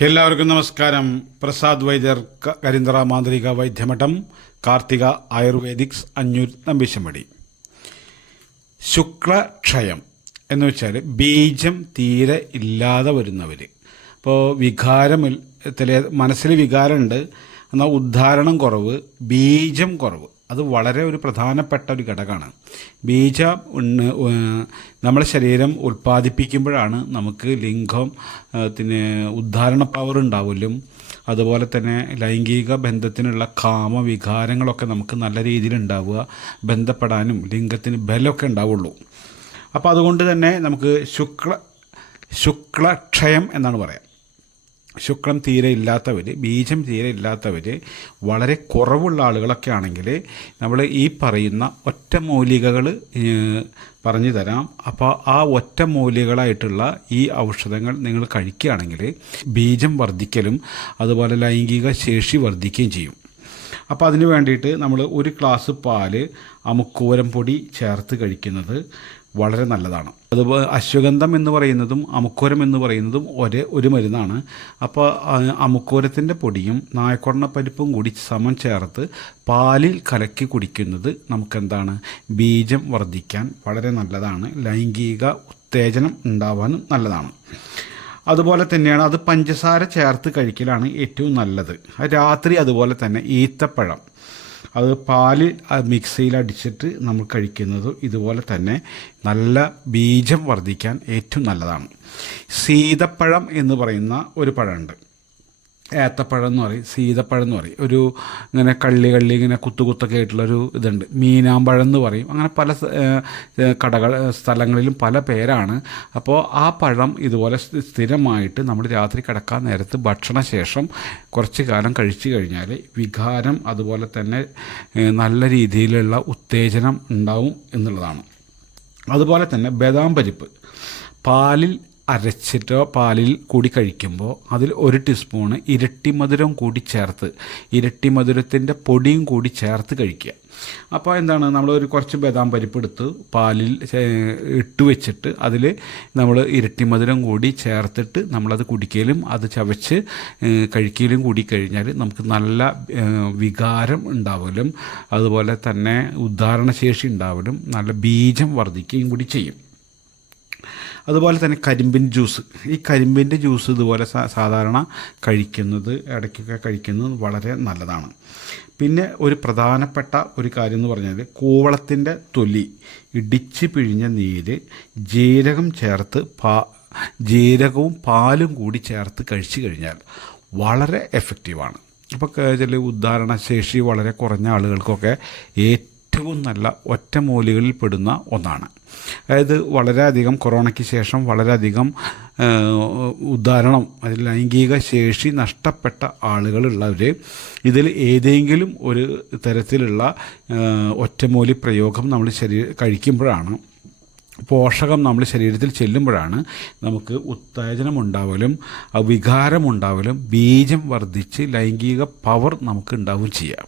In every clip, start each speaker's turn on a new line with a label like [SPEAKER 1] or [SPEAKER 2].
[SPEAKER 1] എല്ലാവർക്കും നമസ്കാരം. പ്രസാദ് വൈദ്യർ കരിന്ദ്ര മാന്ത്രിക വൈദ്യമഠം കാർത്തിക ആയുർവേദിക്സ് അഞ്ഞൂർ നമ്പീശമടി ശുക്ലക്ഷയം എന്ന് വെച്ചാൽ ബീജം തീരെ ഇല്ലാതെ വരുന്നവർ ഇപ്പോൾ വികാരം മനസ്സിൽ വികാരമുണ്ട് എന്നാൽ ഉദ്ധാരണം കുറവ് ബീജം കുറവ്. അത് വളരെ ഒരു പ്രധാനപ്പെട്ട ഒരു ഘടകമാണ്. ബീജ നമ്മുടെ ശരീരം ഉൽപ്പാദിപ്പിക്കുമ്പോഴാണ് നമുക്ക് ലിംഗം പിന്നെ ഉദ്ധാരണ പവർ ഉണ്ടാവലും. അതുപോലെ തന്നെ ലൈംഗിക ബന്ധത്തിനുള്ള കാമ വികാരങ്ങളൊക്കെ നമുക്ക് നല്ല രീതിയിൽ ഉണ്ടാവുക ബന്ധപ്പെടാനും ലിംഗത്തിന് ബലമൊക്കെ ഉണ്ടാവുള്ളൂ. അപ്പോൾ അതുകൊണ്ട് തന്നെ നമുക്ക് ശുക്ല ശുക്ലക്ഷയം എന്നാണ് പറയാം. ശുക്ലം തീരെ ഇല്ലാത്തവർ ബീജം തീരെ ഇല്ലാത്തവർ വളരെ കുറവുള്ള ആളുകളൊക്കെ ആണെങ്കിൽ നമ്മൾ ഈ പറയുന്ന ഒറ്റമൂലികകൾ പറഞ്ഞു തരാം. അപ്പോൾ ആ ഒറ്റ ഒറ്റമൂലികളായിട്ടുള്ള ഈ ഔഷധങ്ങൾ നിങ്ങൾ കഴിക്കുകയാണെങ്കിൽ ബീജം വർദ്ധിക്കലും അതുപോലെ ലൈംഗിക ശേഷി വർദ്ധിക്കുകയും ചെയ്യും. അപ്പോൾ അതിന് വേണ്ടിയിട്ട് നമ്മൾ ഒരു ഗ്ലാസ് പാൽ അമുക്കൂരം പൊടി ചേർത്ത് കഴിക്കുന്നത് വളരെ നല്ലതാണ്. അതുപോലെ അശ്വഗന്ധം എന്ന് പറയുന്നതും അമുക്കൂരം എന്ന് പറയുന്നതും ഒരേ ഒരു മരുന്നാണ്. അപ്പോൾ അമുക്കൂരത്തിന്റെ പൊടിയും നായക്കൊണ്ണപ്പരിപ്പും കൂടി സമം ചേർത്ത് പാലിൽ കലക്കി കുടിക്കുന്നത് നമുക്കെന്താണ്? ബീജം വർദ്ധിക്കാൻ വളരെ നല്ലതാണ്. ലൈംഗിക ഉത്തേജനം ഉണ്ടാവാനും നല്ലതാണ്. അതുപോലെ തന്നെയാണ് അത് പഞ്ചസാര ചേർത്ത് കഴിക്കലാണ് ഏറ്റവും നല്ലത്. രാത്രി അതുപോലെ തന്നെ ഈത്തപ്പഴം. അത് പാൽ മിക്സിയിൽ അടിച്ചിട്ട് നമ്മൾ കഴിക്കുന്നത് ഇതുപോലെ തന്നെ നല്ല ബീജം വർദ്ധിക്കാൻ ഏറ്റവും നല്ലതാണ്. സീതപ്പഴം എന്ന് പറയുന്ന ഒരു പഴമുണ്ട്. ഏത്തപ്പഴം എന്ന് പറയും സീതപ്പഴം എന്ന് പറയും. ഒരു ഇങ്ങനെ കള്ളി കള്ളി ഇങ്ങനെ കുത്തുകുത്തൊക്കെ ആയിട്ടുള്ളൊരു ഇതുണ്ട്. മീനാമ്പഴം എന്ന് പറയും. അങ്ങനെ പല കടകൾ സ്ഥലങ്ങളിലും പല പേരാണ്. അപ്പോൾ ആ പഴം ഇതുപോലെ സ്ഥിരമായിട്ട് നമ്മൾ രാത്രി കിടക്കാൻ നേരത്ത് ഭക്ഷണശേഷം കുറച്ച് കാലം കഴിച്ചു കഴിഞ്ഞാൽ വികാരം അതുപോലെ തന്നെ നല്ല രീതിയിലുള്ള ഉത്തേജനം ഉണ്ടാവും എന്നുള്ളതാണ്. അതുപോലെ തന്നെ ബദാം പരിപ്പ്. പാലിൽ അരച്ചിട്ടോ പാലിൽ കൂടി കഴിക്കുമ്പോൾ അതിൽ ഒരു ടീസ്പൂണ് ഇരട്ടി മധുരം കൂടി ചേർത്ത് ഇരട്ടി മധുരത്തിന്റെ പൊടിയും കൂടി ചേർത്ത് കഴിക്കുക. അപ്പോൾ എന്താണ് നമ്മൾ ഒരു കുറച്ച് ബദാം പരിപ്പ് എടുത്ത് പാലിൽ ഇട്ട് വെച്ചിട്ട് അതിൽ നമ്മൾ ഇരട്ടി മധുരം കൂടി ചേർത്തിട്ട് നമ്മളത് കുടിക്കലും അത് ചവച്ച് കഴിക്കലും കൂടി കഴിഞ്ഞാൽ നമുക്ക് നല്ല വികാരം ഉണ്ടാവലും അതുപോലെ തന്നെ ഉദ്ധാരണശേഷി ഉണ്ടാവലും നല്ല ബീജം വർദ്ധിക്കുകയും കൂടി ചെയ്യും. അതുപോലെ തന്നെ കരിമ്പിൻ ജ്യൂസ്. ഈ കരിമ്പിന്റെ ജ്യൂസ് ഇതുപോലെ സാധാരണ കഴിക്കുന്നത് ഇടയ്ക്കൊക്കെ കഴിക്കുന്നത് വളരെ നല്ലതാണ്. പിന്നെ ഒരു പ്രധാനപ്പെട്ട ഒരു കാര്യം എന്ന് പറഞ്ഞാൽ കൂവളത്തിന്റെ തൊലി ഇടിച്ച് പിഴിഞ്ഞ നീര് ജീരകം ചേർത്ത് പാ ജീരകവും പാലും കൂടി ചേർത്ത് കഴിച്ചു കഴിഞ്ഞാൽ വളരെ എഫക്റ്റീവാണ് ഇപ്പോൾ ചില ഉദ്ധാരണശേഷി വളരെ കുറഞ്ഞ ആളുകൾക്കൊക്കെ ഏറ്റവും നല്ല ഒറ്റമൂലികളിൽ പെടുന്ന ഒന്നാണ്. അതായത് വളരെയധികം കൊറോണയ്ക്ക് ശേഷം വളരെയധികം ഉദാഹരണം അതിൽ ലൈംഗിക ശേഷി നഷ്ടപ്പെട്ട ആളുകളുള്ളവർ ഇതിൽ ഏതെങ്കിലും ഒരു തരത്തിലുള്ള ഒറ്റമൂലി പ്രയോഗം നമ്മൾ ശരീരം കഴിക്കുമ്പോഴാണ് പോഷകം നമ്മൾ ശരീരത്തിൽ ചെല്ലുമ്പോഴാണ് നമുക്ക് ഉത്തേജനം ഉണ്ടാവലും വികാരം ഉണ്ടാവലും ബീജം വർദ്ധിച്ച് ലൈംഗിക പവർ നമുക്ക് ഉണ്ടാവുകയും ചെയ്യാം.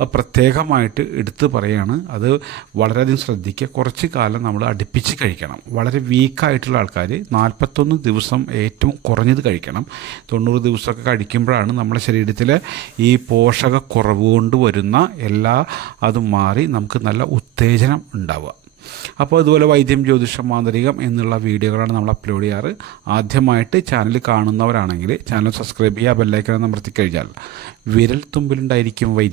[SPEAKER 1] അത് പ്രത്യേകമായിട്ട് എടുത്തു പറയാണ് അത് വളരെയധികം ശ്രദ്ധിക്കുക. കുറച്ച് കാലം നമ്മൾ അടുപ്പിച്ച് കഴിക്കണം. വളരെ വീക്കായിട്ടുള്ള ആൾക്കാർ നാൽപ്പത്തൊന്ന് ദിവസം ഏറ്റവും കുറഞ്ഞത് കഴിക്കണം. തൊണ്ണൂറ് ദിവസമൊക്കെ കഴിക്കുമ്പോഴാണ് നമ്മുടെ ശരീരത്തിൽ ഈ പോഷകക്കുറവ് കുറവ് കൊണ്ട് വരുന്ന എല്ലാ അതും മാറി നമുക്ക് നല്ല ഉത്തേജനം ഉണ്ടാവുക. അപ്പോൾ അതുപോലെ വൈദ്യം ജ്യോതിഷം മാന്ത്രികം എന്നുള്ള വീഡിയോകളാണ് നമ്മൾ അപ്ലോഡ് ചെയ്യാറ്. ആദ്യമായിട്ട് ചാനൽ കാണുന്നവരാണെങ്കിൽ ചാനൽ സബ്സ്ക്രൈബ് ചെയ്യുക ബെല്ലൈക്കൺ അമർത്തി കഴിഞ്ഞാൽ വിരൽ തുമ്പിലുണ്ടായിരിക്കും വൈദ്യം.